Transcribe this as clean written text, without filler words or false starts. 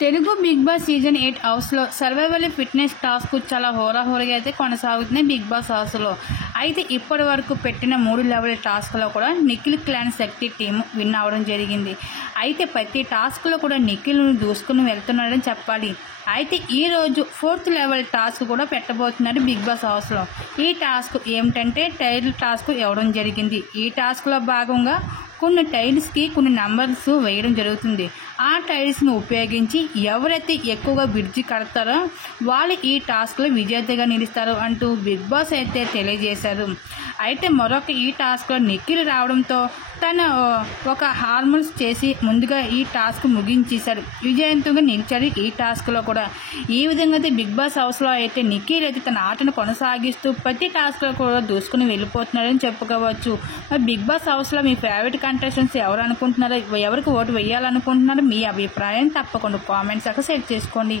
Telugu big boss season 8 హౌస్లో survival fitness task చాలా హోరాహోరీగా అయితే కొనసాగుతున్నాయి బిగ్ బాస్ హౌస్లో. అయితే ఇప్పటి వరకు పెట్టిన 3 లెవెల్ టాస్క్లో కూడా నిఖిల్ క్లాన్ శక్తి టీం విన్ అవ్వడం జరిగింది. అయితే ప్రతి టాస్క్లో కూడా నిఖిల్ను దూసుకుని వెళ్తున్నాడని చెప్పాలి. అయితే ఈరోజు 4th లెవెల్ టాస్క్ కూడా పెట్టబోతున్నారు బిగ్ బాస్ హౌస్లో. ఈ టాస్క్ ఏమిటంటే టైల్ టాస్క్ ఇవ్వడం జరిగింది. ఈ టాస్క్లో భాగంగా కొన్ని టైల్స్కి కొన్ని నంబర్స్ వేయడం జరుగుతుంది. ఆ టైల్స్ను ఉపయోగించి ఎవరైతే ఎక్కువగా బ్రిడ్జి కడతారో వాళ్ళు ఈ టాస్క్లో విజేతగా నిలుస్తారు అంటూ బిగ్ బాస్ అయితే తెలియజేశారు. అయితే మరొక ఈ టాస్క్లో నిఖిల్ రావడంతో తన ఒక హార్మోన్స్ చేసి ముందుగా ఈ టాస్క్ ముగించేశారు. విజయవంతంగా నిలిచారు ఈ టాస్క్లో కూడా. ఈ విధంగా అయితే బిగ్ బాస్ హౌస్లో అయితే నిఖిల్ అయితే తన ఆటను కొనసాగిస్తూ ప్రతి టాస్క్లో కూడా దూసుకుని వెళ్ళిపోతున్నారని చెప్పుకోవచ్చు. మరి బిగ్ బాస్ హౌస్లో మీ ఫేవరెట్ కంటెస్టెంట్స్ ఎవరు అనుకుంటున్నారో, ఎవరికి ఓటు వేయాలనుకుంటున్నారో మీ అభిప్రాయం తప్పకుండా కామెంట్స్ అక్కడ షేర్ చేసుకోండి.